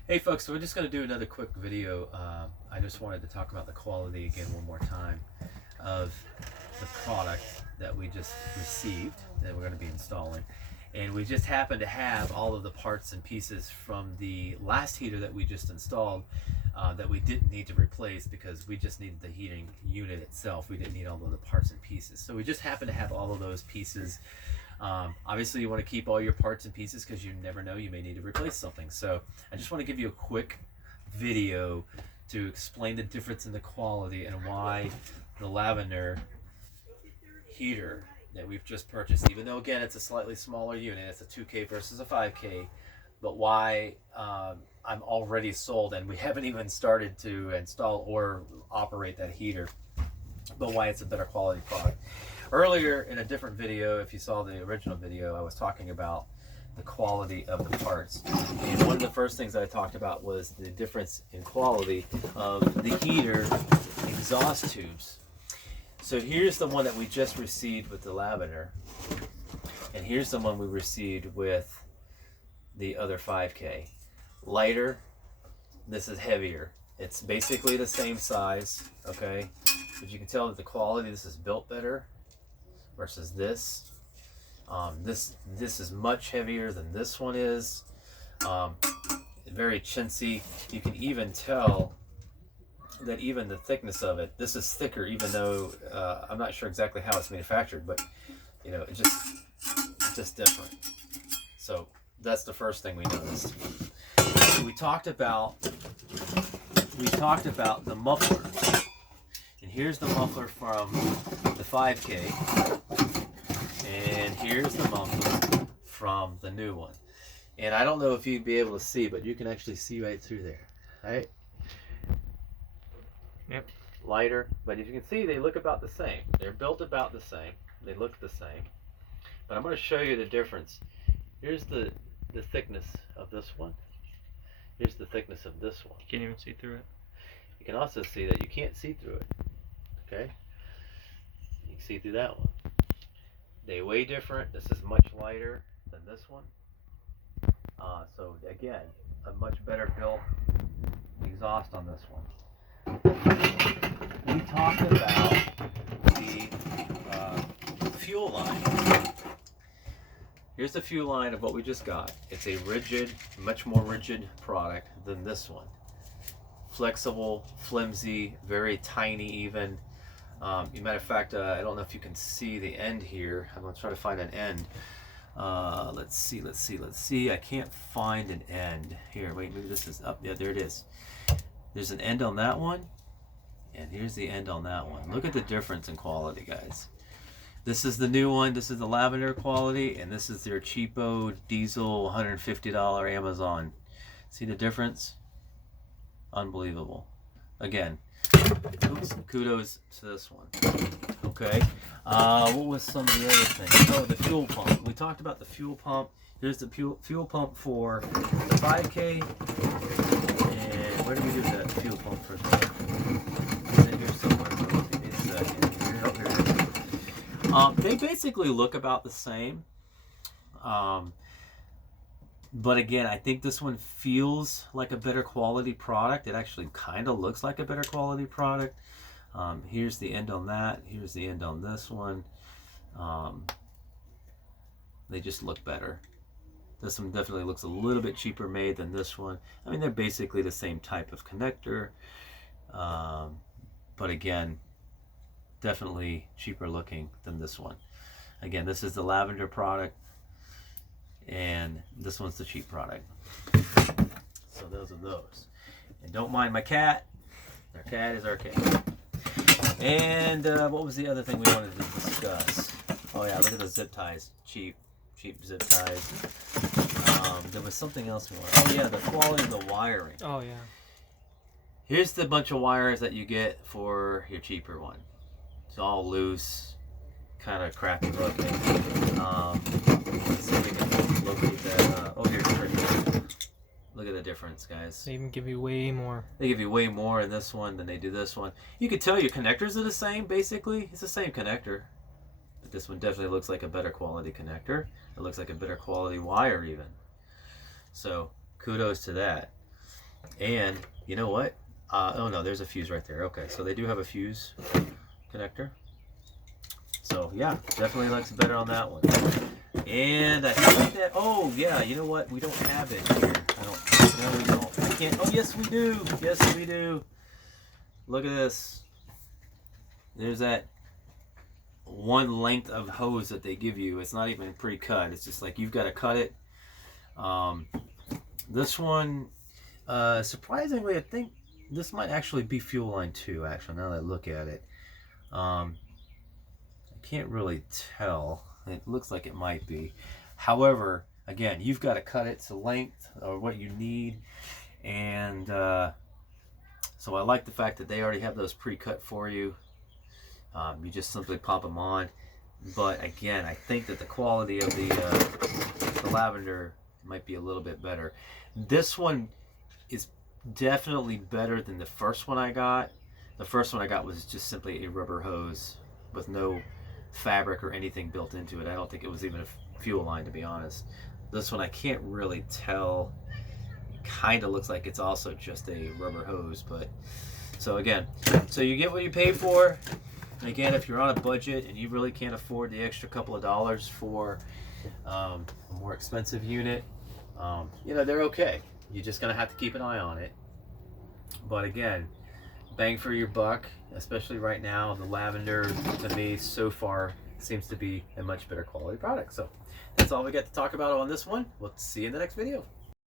Hey folks, so we're just going to do another quick video. I just wanted to talk about the quality again one more time of the product that we just received that we're going to be installing. And we just happen to have all of the parts and pieces from the last heater that we just installed that we didn't need to replace because we just needed the heating unit itself. We didn't need all of the parts and pieces. So we just happen to have all of those pieces. Obviously you want to keep all your parts and pieces because you never know, you may need to replace something. So I just want to give you a quick video to explain the difference in the quality and why the Lavaner heater that we've just purchased, even though again it's a slightly smaller unit, it's a 2K versus a 5K, but why I'm already sold and we haven't even started to install or operate that heater, but why it's a better quality product. Earlier in a different video, if you saw the original video, I was talking about the quality of the parts. And one of the first things I talked about was the difference in quality of the heater exhaust tubes. So here's the one that we just received with the Lavaner, and here's the one we received with the other 5K. Lighter, this is heavier. It's basically the same size, okay? But you can tell that the quality, this is built better versus this. This is much heavier than this one is. Very chintzy. You can even tell that even the thickness of it, this is thicker, even though I'm not sure exactly how it's manufactured, but you know, it's just different. So that's the first thing we noticed. We talked about the muffler, and here's the muffler from the 5K, and here's the muffler from the new one. And I don't know if you'd be able to see, but you can actually see right through there, right? Yep. Lighter, but if you can see, they look about the same. They're built about the same. They look the same. But I'm going to show you the difference. Here's the thickness of this one. Here's the thickness of this one. You can't even see through it. You can also see that you can't see through it. Okay? You can see through that one. They weigh different. This is much lighter than this one. So again, a much better built exhaust on this one. We talked about the fuel line. Here's the fuel line of what we just got. It's a rigid, much more rigid product than this one. Flexible, flimsy, very tiny even. As a matter of fact, I don't know if you can see the end here. I'm going to try to find an end. Let's see. I can't find an end. Here, wait, maybe this is up. Yeah, there it is. There's an end on that one, and here's the end on that one. Look at the difference in quality, guys. This is the new one. This is the Lavaner quality, and this is their cheapo diesel $150 Amazon. See the difference? Unbelievable. Again, kudos to this one. Okay. What was some of the other things? Oh, the fuel pump. We talked about the fuel pump. Here's the fuel pump for the 5K. And where do we do that fuel pump for that? It's in here somewhere. Give me a second. Here it is. They basically look about the same. But again, I think this one feels like a better quality product. It actually kind of looks like a better quality product. Here's the end on that. Here's the end on this one. They just look better. This one definitely looks a little bit cheaper made than this one. I mean, they're basically the same type of connector. But again, definitely cheaper looking than this one. Again, this is the Lavaner product, and this one's the cheap product. So those are those. And don't mind my cat. Our cat is our cat. And what was the other thing we wanted to discuss? Oh yeah, look at those zip ties. Cheap zip ties. There was something else we wanted. Oh yeah, the quality of the wiring. Oh yeah. Here's the bunch of wires that you get for your cheaper one. It's all loose, kind of crappy looking. Let's see if we can locate that. Oh, here's right here. Look at the difference, guys. They even give you way more. They give you way more in this one than they do this one. You can tell your connectors are the same, basically. It's the same connector. But this one definitely looks like a better quality connector. It looks like a better quality wire even. So kudos to that. And you know what? Oh no, there's a fuse right there. Okay, so they do have a fuse connector. So yeah, definitely looks better on that one. And I think that, oh yeah, you know what? We don't have it here. No we don't. I can't, oh yes we do. Yes we do. Look at this. There's that one length of hose that they give you. It's not even pre-cut. It's just like you've got to cut it. This one, surprisingly, I think this might actually be fuel line 2, actually, now that I look at it. I can't really tell. It looks like it might be. However, again, you've got to cut it to length or what you need. And so I like the fact that they already have those pre-cut for you. You just simply pop them on. But again, I think that the quality of the Lavender might be a little bit better. This one is definitely better than the first one I got. The first one I got was just simply a rubber hose with no fabric or anything built into it. I don't think it was even a fuel line, to be honest. This one I can't really tell. It kind of looks like it's also just a rubber hose, but so again, so you get what you pay for. Again, if you're on a budget and you really can't afford the extra couple of dollars for a more expensive unit, you know, they're okay. You're just gonna have to keep an eye on it. But again, bang for your buck, especially right now. The Lavender, to me, so far seems to be a much better quality product. So that's all we got to talk about on this one. We'll see you in the next video.